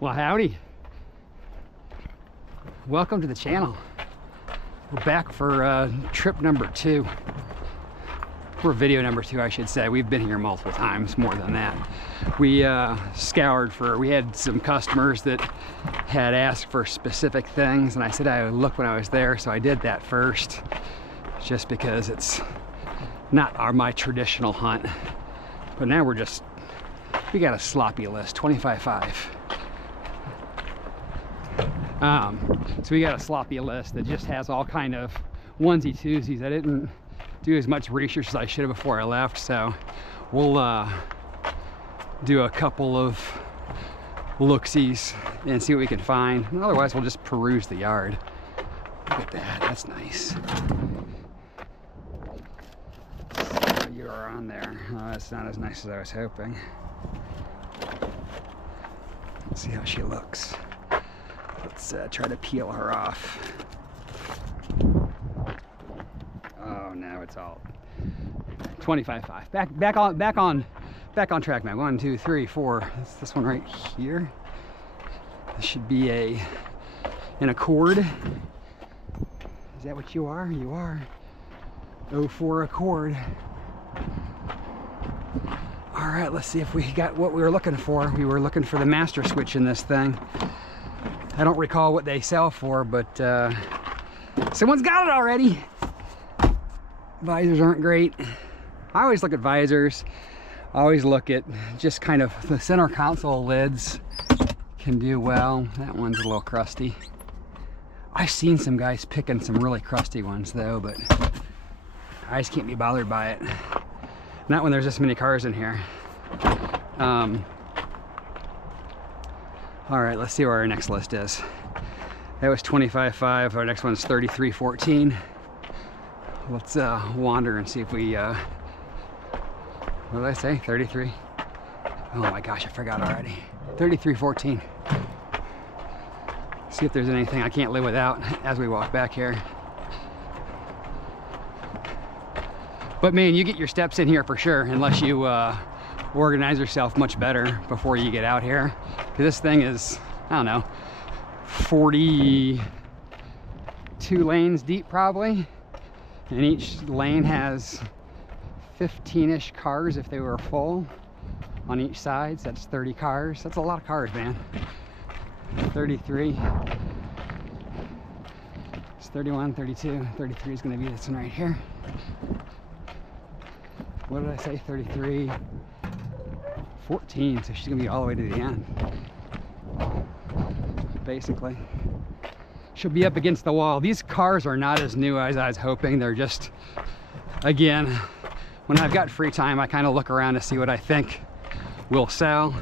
Well, howdy. Welcome to the channel. We're back for trip number 2. For video number 2, I should say. We've been here multiple times, more than that. We scoured for, we had some customers that had asked for specific things, and I said I would look when I was there, so I did that first, just because it's not my traditional hunt. But now we got a sloppy list, 25.5. So we got a sloppy list that just has all kind of onesie twosies. I didn't do as much research as I should have before I left, so we'll do a couple of look-sees and see what we can find. And otherwise, we'll just peruse the yard. Look at that, that's nice. So you are on there. Oh, that's not as nice as I was hoping. Let's see how she looks. Let's try to peel her off. Oh, now it's all 25.5. Back on track, man. 1, 2, 3, 4. It's this one right here. This should be an Accord. Is that what you are? You are. 04 Accord. All right, let's see if we got what we were looking for. We were looking for the master switch in this thing. I don't recall what they sell for, but someone's got it already. Visors aren't great. I always look at visors. I always look at just kind of the center console lids can do well. That one's a little crusty. I've seen some guys picking some really crusty ones though, but I just can't be bothered by it. Not when there's this many cars in here. All right, let's see where our next list is. That was 25.5. Our next one's 33.14. Let's wander and see if we, what did I say? 33? Oh my gosh, I forgot already. 33.14. See if there's anything I can't live without as we walk back here. But man, you get your steps in here for sure, unless you organize yourself much better before you get out here. Because this thing is, I don't know, 42 lanes deep probably. And each lane has 15-ish cars if they were full on each side. So that's 30 cars. That's a lot of cars, man. 33. It's 31, 32. 33 is going to be this one right here. What did I say? 33. 14, so she's gonna be all the way to the end. Basically. She'll be up against the wall. These cars are not as new as I was hoping. They're just, again, when I've got free time, I kind of look around to see what I think will sell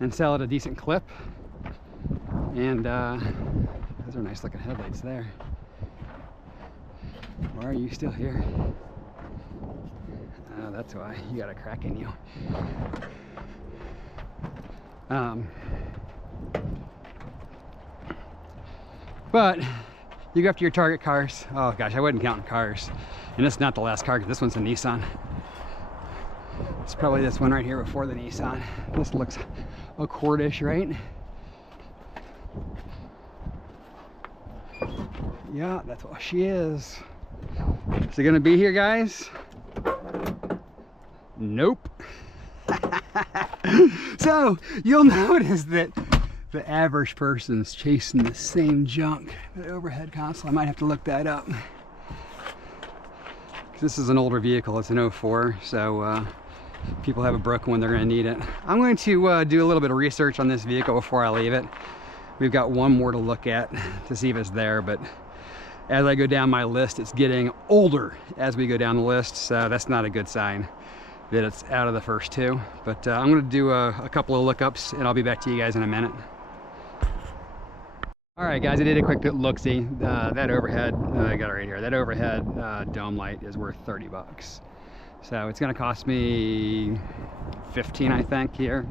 and sell at a decent clip. And those are nice looking headlights there. Why are you still here? Oh, that's why. You got a crack in you. But you go after your target cars. Oh gosh, I wasn't counting cars. And it's not the last car, because this one's a Nissan. It's probably this one right here before the Nissan. This looks Accord-ish, right? Yeah, that's what she is. Is it gonna be here, guys? Nope. So you'll notice that the average person's chasing the same junk. The overhead console, I might have to look that up. This is an older vehicle, it's an 04, so people have a broken one, they're gonna need it. I'm going to do a little bit of research on this vehicle before I leave it. We've got one more to look at to see if it's there, but as I go down my list, it's getting older as we go down the list, so that's not a good sign that it's out of the first 2. But I'm going to do a couple of lookups, and I'll be back to you guys in a minute. All right, guys, I did a quick look-see. That overhead, I got it right here. That overhead dome light is worth 30 bucks. So it's going to cost me 15, I think, here.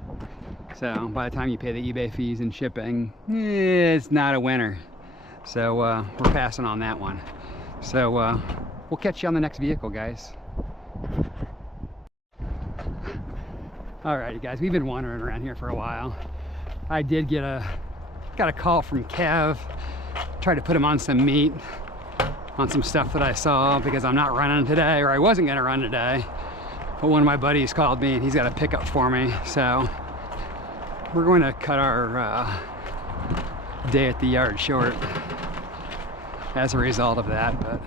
So by the time you pay the eBay fees and shipping, it's not a winner. So we're passing on that one. So we'll catch you on the next vehicle, guys. Alrighty guys, we've been wandering around here for a while. I did got a call from Kev. Tried to put him on some meat, on some stuff that I saw, because I'm not running today, or I wasn't gonna run today. But one of my buddies called me and he's got a pickup for me. So we're going to cut our day at the yard short as a result of that. But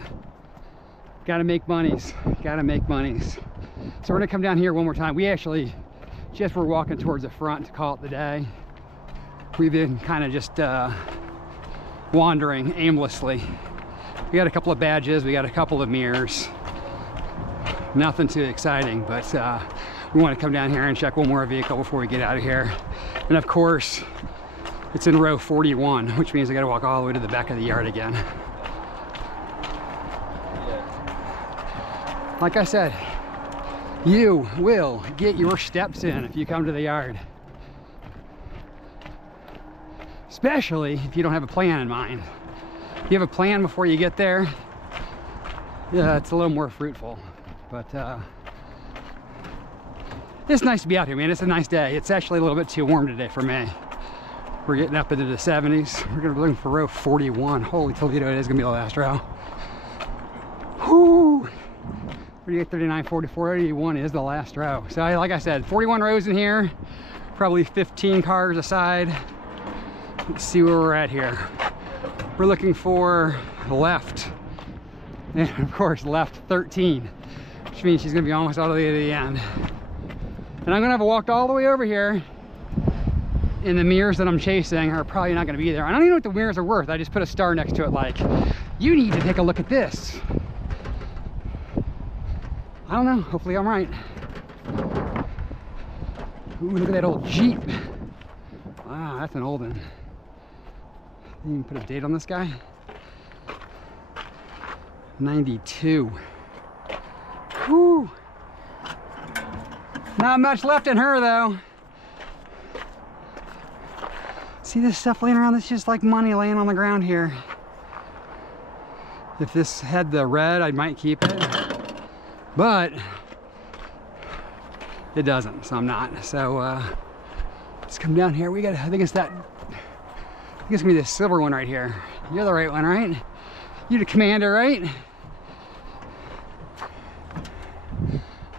gotta make monies, gotta make monies. So we're gonna come down here one more time. We actually just were walking towards the front to call it the day. We've been kind of just wandering aimlessly. We got a couple of badges, we got a couple of mirrors. Nothing too exciting, but we want to come down here and check one more vehicle before we get out of here. And of course, it's in row 41, which means I got to walk all the way to the back of the yard again. Like I said, you will get your steps in if you come to the yard. Especially if you don't have a plan in mind. If you have a plan before you get there, yeah, it's a little more fruitful. But it's nice to be out here, man. It's a nice day. It's actually a little bit too warm today for me. We're getting up into the 70s. We're gonna be looking for row 41. Holy Toledo, it is gonna be the last row. Whoo! 38, 39, 44, 81 is the last row. So like I said, 41 rows in here, probably 15 cars aside. Let's see where we're at here. We're looking for left. And of course, left 13. Which means she's gonna be almost all the way to the end. And I'm gonna have walked all the way over here, and the mirrors that I'm chasing are probably not gonna be there. I don't even know what the mirrors are worth. I just put a star next to it like, you need to take a look at this. I don't know, hopefully I'm right. Ooh, look at that old Jeep. Wow, that's an old one. Didn't even put a date on this guy. 92. Whew. Not much left in her though. See this stuff laying around? That's just like money laying on the ground here. If this had the red, I might keep it, but it doesn't, so I'm not. So let's come down here. We got, I think it's that, I think it's gonna be this silver one right here. You're the right one, right? You're the commander, right?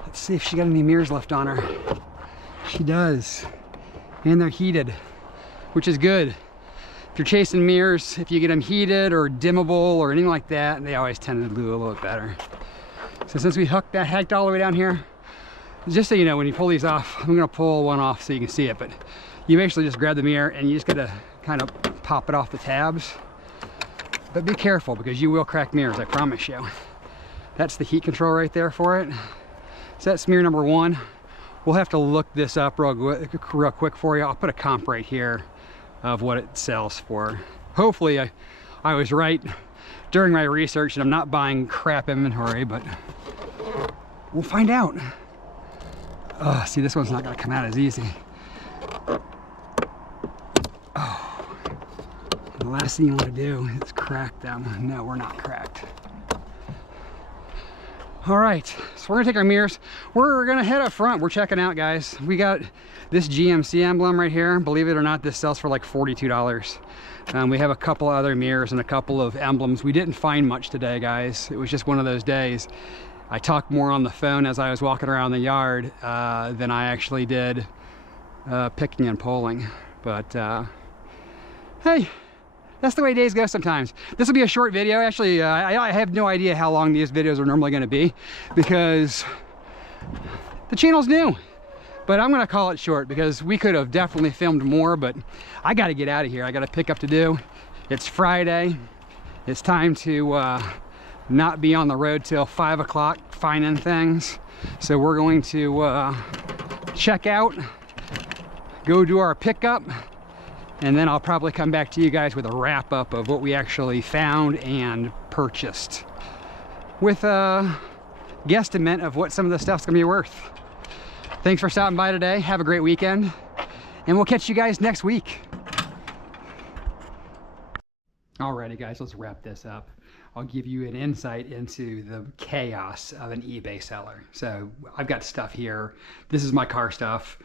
Let's see if she got any mirrors left on her. She does, and they're heated, which is good. If you're chasing mirrors, if you get them heated or dimmable or anything like that, they always tend to do a little bit better. So since we hiked all the way down here, just so you know, when you pull these off, I'm gonna pull one off so you can see it, but you basically just grab the mirror and you just gotta kind of pop it off the tabs. But be careful, because you will crack mirrors, I promise you. That's the heat control right there for it. So that's mirror number 1. We'll have to look this up real quick for you. I'll put a comp right here of what it sells for. Hopefully I was right during my research and I'm not buying crap inventory, but we'll find out. Oh, see, this one's not gonna come out as easy. Oh, the last thing you want to do is crack them. No, we're not cracked. All right, so we're gonna take our mirrors. We're gonna head up front. We're checking out, guys. We got this GMC emblem right here. Believe it or not, this sells for like $42. We have a couple other mirrors and a couple of emblems. We didn't find much today, guys. It was just one of those days. I talked more on the phone as I was walking around the yard than I actually did picking and pulling. But hey, that's the way days go sometimes. This will be a short video. Actually, I have no idea how long these videos are normally going to be, because the channel's new. But I'm going to call it short, because we could have definitely filmed more, but I got to get out of here. I got a pickup to do. It's Friday. It's time to not be on the road till 5 o'clock finding things. So we're going to check out, go do our pickup, and then I'll probably come back to you guys with a wrap up of what we actually found and purchased, with a guesstimate of what some of the stuff's gonna be worth. Thanks for stopping by today. Have a great weekend, and we'll catch you guys next week. Alrighty guys, let's wrap this up. I'll give you an insight into the chaos of an eBay seller. So I've got stuff here. This is my car stuff.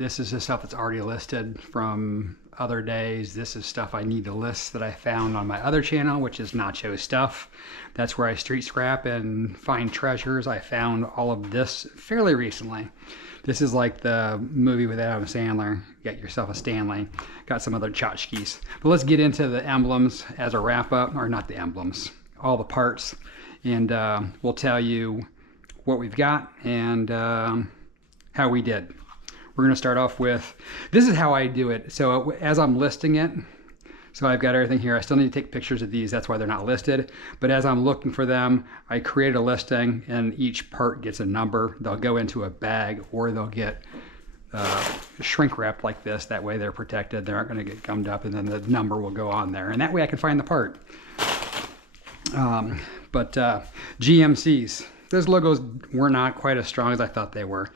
This is the stuff that's already listed from other days. This is stuff I need to list that I found on my other channel, which is Nacho Stuff. That's where I street scrap and find treasures. I found all of this fairly recently. This is like the movie with Adam Sandler, Get Yourself a Stanley. Got some other tchotchkes. But let's get into the emblems as a wrap up, or not the emblems, all the parts. And we'll tell you what we've got and how we did. We're going to start off with, this is how I do it. So as I'm listing it, so I've got everything here. I still need to take pictures of these. That's why they're not listed. But as I'm looking for them, I create a listing and each part gets a number. They'll go into a bag or they'll get shrink wrapped like this. That way they're protected. They aren't going to get gummed up, and then the number will go on there. And that way I can find the part. GMCs. Those logos were not quite as strong as I thought they were.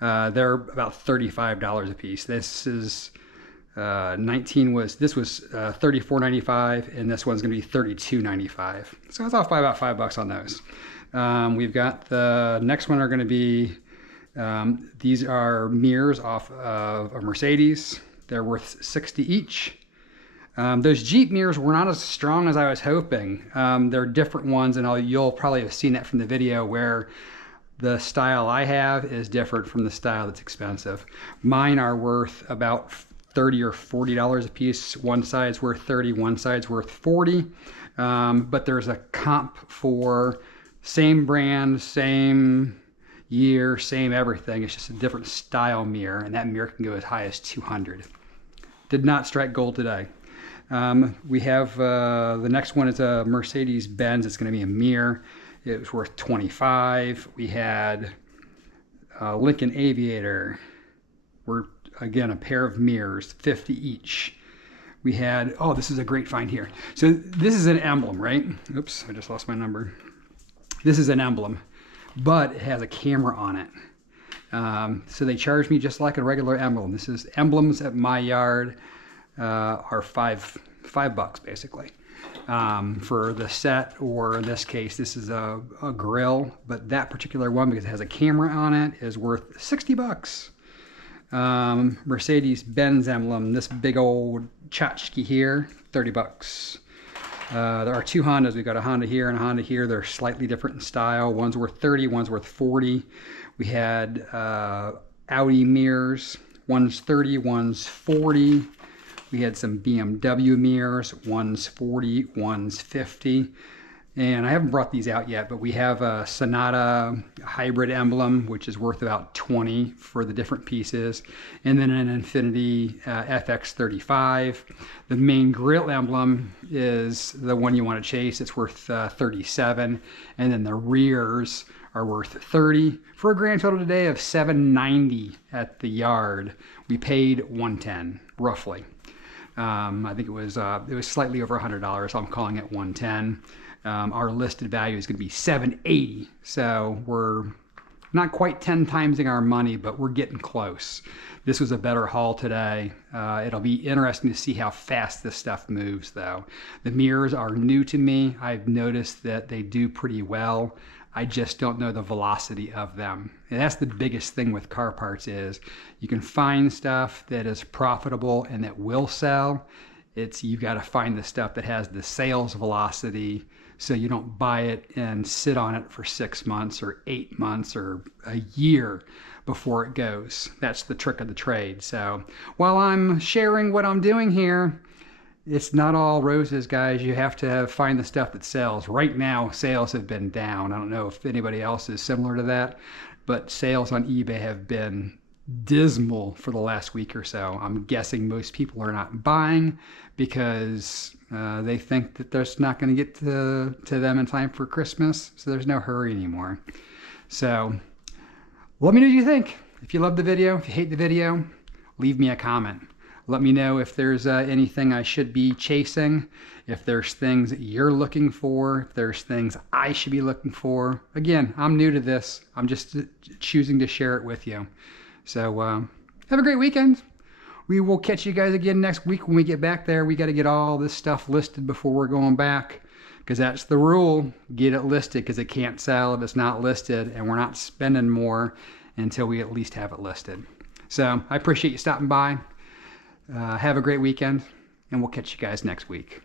They're about $35 a piece. This is this was $34.95, and this one's going to be $32.95. So it's off by about $5 on those. We've got the next one are going to be these are mirrors off of a Mercedes. They're worth $60 each. Those Jeep mirrors were not as strong as I was hoping. They're different ones, and you'll probably have seen that from the video where the style I have is different from the style that's expensive. Mine are worth about $30 or $40 a piece. One side's worth $30, one side's worth $40. But there's a comp for same brand, same year, same everything. It's just a different style mirror, and that mirror can go as high as $200. Did not strike gold today. We have the next one is a Mercedes-Benz. It's going to be a mirror. It was worth $25. We had Lincoln Aviator. We're again a pair of mirrors, $50 each. We had, oh, this is a great find here. So this is an emblem, right? Oops, I just lost my number. This is an emblem, but it has a camera on it. So they charge me just like a regular emblem. This is emblems at my yard. Are $5 basically for the set, or in this case this is a grill, but that particular one, because it has a camera on it, is worth $60. Mercedes-Benz emblem, this big old tchotchke here, $30. There are two Hondas. We've got a Honda here and a Honda here. They're slightly different in style. One's worth $30, one's worth $40. We had Audi mirrors, one's $30, one's $40. We had some BMW mirrors, one's $40, one's $50. And I haven't brought these out yet, but we have a Sonata hybrid emblem, which is worth about $20 for the different pieces. And then an Infiniti FX35. The main grille emblem is the one you want to chase. It's worth $37. And then the rears are worth $30 for a grand total today of $790 at the yard. We paid $110, roughly. I think it was slightly over $100, so I'm calling it $110. Our listed value is going to be $780, so we're not quite 10 timesing our money, but we're getting close. This was a better haul today. It'll be interesting to see how fast this stuff moves, though. The mirrors are new to me. I've noticed that they do pretty well. I just don't know the velocity of them. And that's the biggest thing with car parts, is you can find stuff that is profitable and that will sell. You've got to find the stuff that has the sales velocity, so you don't buy it and sit on it for 6 months or 8 months or a year before it goes. That's the trick of the trade. So while I'm sharing what I'm doing here, it's not all roses, guys. You have to find the stuff that sells. Right now, sales have been down. I don't know if anybody else is similar to that, but sales on eBay have been dismal for the last week or so. I'm guessing most people are not buying because they think that they're not going to get to them in time for Christmas, so there's no hurry anymore. So let me know what you think. If you love the video, if you hate the video, leave me a comment. Let me know if there's anything I should be chasing, if there's things that you're looking for, if there's things I should be looking for. Again, I'm new to this. I'm just choosing to share it with you. So have a great weekend. We will catch you guys again next week when we get back there. We got to get all this stuff listed before we're going back, because that's the rule. Get it listed, because it can't sell if it's not listed, and we're not spending more until we at least have it listed. So I appreciate you stopping by. Have a great weekend, and we'll catch you guys next week.